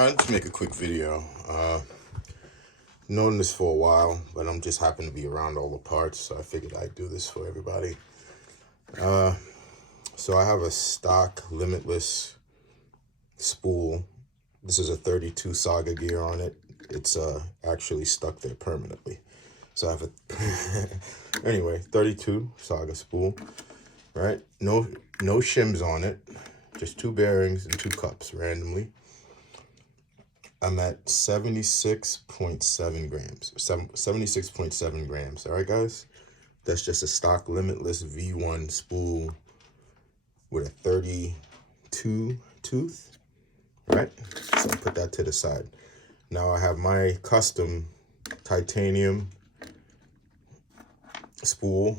I'll just make a quick video. Known this for a while, but I'm just happen to be around all the parts, so I figured I'd do this for everybody. So I have a stock limitless spool. This is a 32 Saga gear on it. It's actually stuck there permanently. So I have a anyway, 32 Saga spool, right? No shims on it, just 2 bearings and 2 cups randomly. I'm at 76.7 grams, 76.7 grams. All right, guys, that's just a stock limitless V1 spool with a 32 tooth, right? So I'll put that to the side. Now I have my custom titanium spool,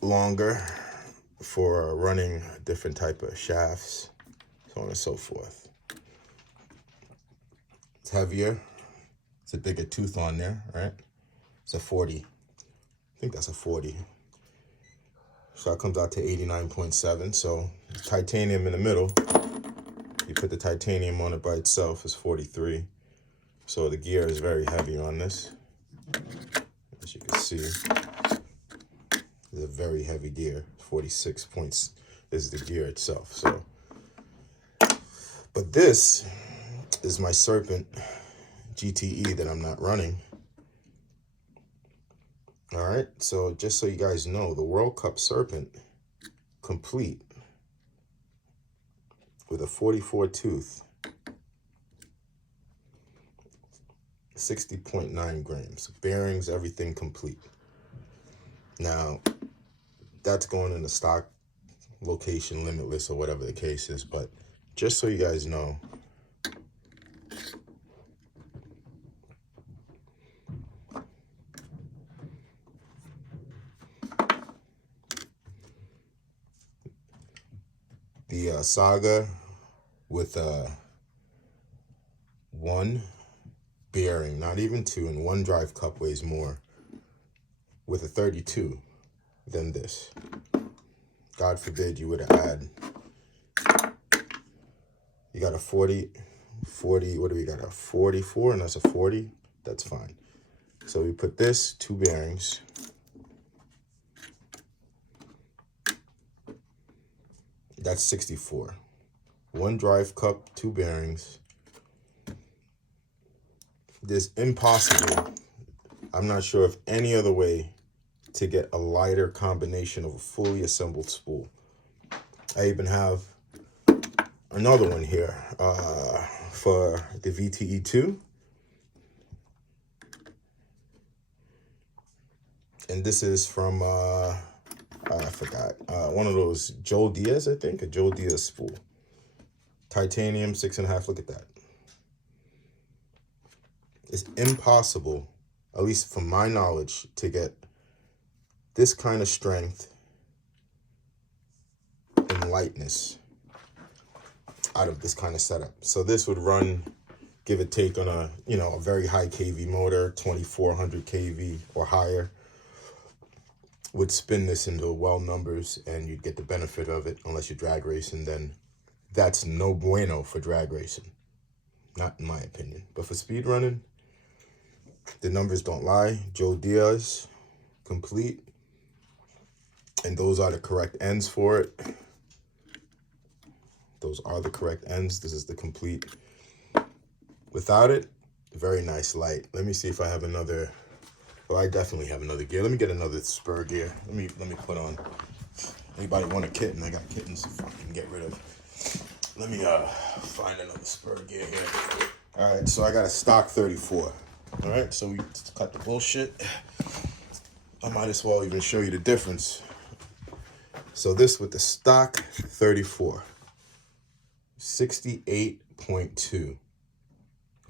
longer for running different type of shafts, so on and so forth. It's heavier. It's a bigger tooth on there, right? It's a 40. I think that's a 40. So that comes out to 89.7. So titanium in the middle. You put the titanium on it by itself is 43. So the gear is very heavy on this. As you can see, it's a very heavy gear. 46 points is the gear itself. So, but this is my Serpent GTE that I'm not running. All right, so just so you guys know, the World Cup Serpent complete with a 44 tooth, 60.9 grams, bearings, everything complete. Now, that's going in the stock location limitless or whatever the case is, but just so you guys know, the Saga with 1 bearing, not even 2, and 1 drive cup weighs more with a 32 than this. God forbid you would have had, you got a 40, what do we got, a 44, and that's a 40, that's fine. So we put this, 2 bearings, that's 64. 1 drive cup, 2 bearings. This impossible, I'm not sure of any other way to get a lighter combination of a fully assembled spool. I even have another one here for the VTE2. And this is from, I forgot, one of those Joe Diaz, I think, a Joe Diaz spool. Titanium, 6.5, look at that. It's impossible, at least from my knowledge, to get this kind of strength and lightness out of this kind of setup. So this would run, give or take, on a, you know, a very high kV motor, 2400 kV or higher, would spin this into well numbers and you'd get the benefit of it. Unless you're drag racing, then that's no bueno for drag racing, not in my opinion. But for speed running, the numbers don't lie. Joe Diaz, complete. And those are the correct ends for it. Those are the correct ends. This is the complete. Without it, very nice light. Let me see if I have another. Well, I definitely have another gear. Let me get another spur gear. Let me put on. Anybody want a kitten? I got kittens to fucking get rid of. Let me find another spur gear here. All right, so I got a stock 34. All right, so we cut the bullshit. I might as well even show you the difference. So this with the stock 34, 68.2.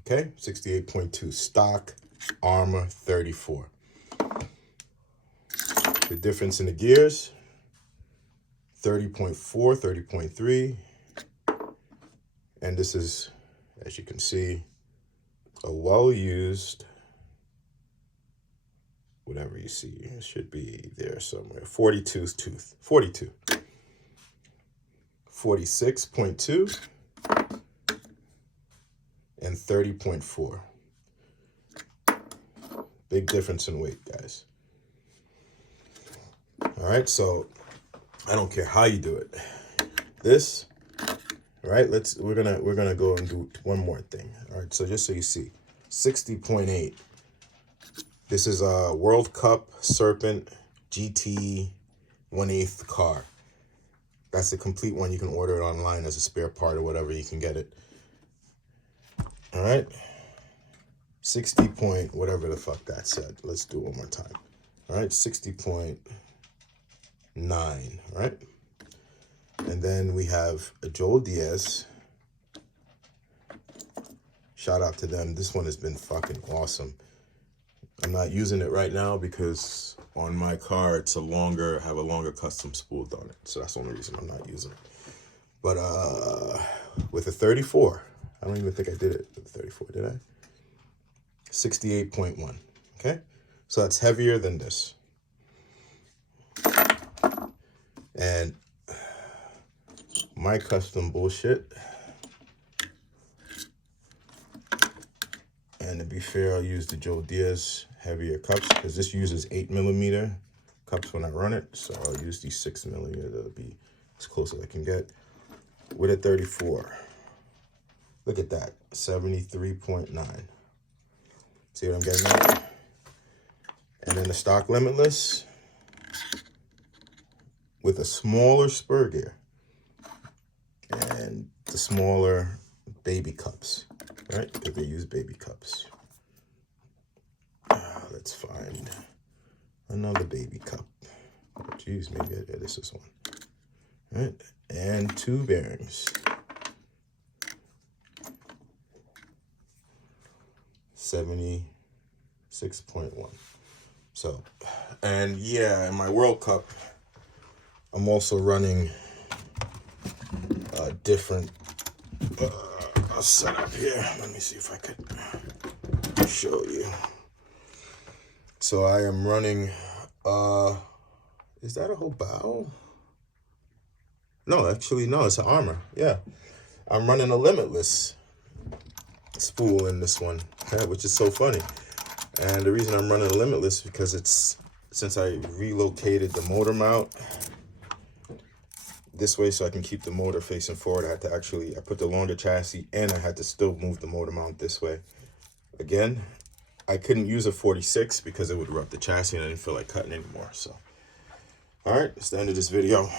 Okay, 68.2 stock Arrma 34. The difference in the gears, 30.4, 30.3. And this is, as you can see, a well-used, whatever you see, it should be there somewhere, 42's tooth, 42. 46.2 and 30.4. Big difference in weight, guys. All right, so I don't care how you do it. This, all right, we're gonna go and do one more thing. All right, so just so you see, 60.8. This is a World Cup Serpent GT 1/8 car. That's the complete one. You can order it online as a spare part or whatever. You can get it. All right. 60 point, whatever the fuck that said. Let's do it one more time. All right. 60.9. All right. And then we have a Joel Diaz. Shout out to them. This one has been fucking awesome. I'm not using it right now because on my car it's have a longer custom spool on it. So that's the only reason I'm not using it. But with a 34, I don't even think I did it with a 34, did I? 68.1. Okay? So that's heavier than this. And my custom bullshit. And to be fair, I'll use the Joe Diaz heavier cups because this uses 8mm cups when I run it. So I'll use these 6mm. That'll be as close as I can get. With a 34. Look at that. 73.9. See what I'm getting at? And then the stock Limitless with a smaller spur gear. And the smaller baby cups. Right? Because they use baby cups. Let's find another baby cup. Oh, geez, maybe this is one. All right? And 2 bearings. 76.1. So, and yeah, in my World Cup, I'm also running a different setup here. Let me see if I could show you. So I am running, is that a whole bow? No, actually, no, it's an Arrma. Yeah. I'm running a Limitless spool in this one, okay, which is so funny. And the reason I'm running a Limitless is because since I relocated the motor mount this way so I can keep the motor facing forward, I put the longer chassis and I had to still move the motor mount this way. Again, I couldn't use a 46 because it would rub the chassis and I didn't feel like cutting anymore. So, all right, it's the end of this video.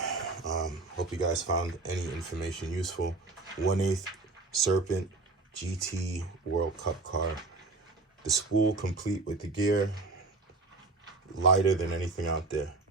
Hope you guys found any information useful. 1/8 Serpent GT World Cup car. The spool complete with the gear. Lighter than anything out there.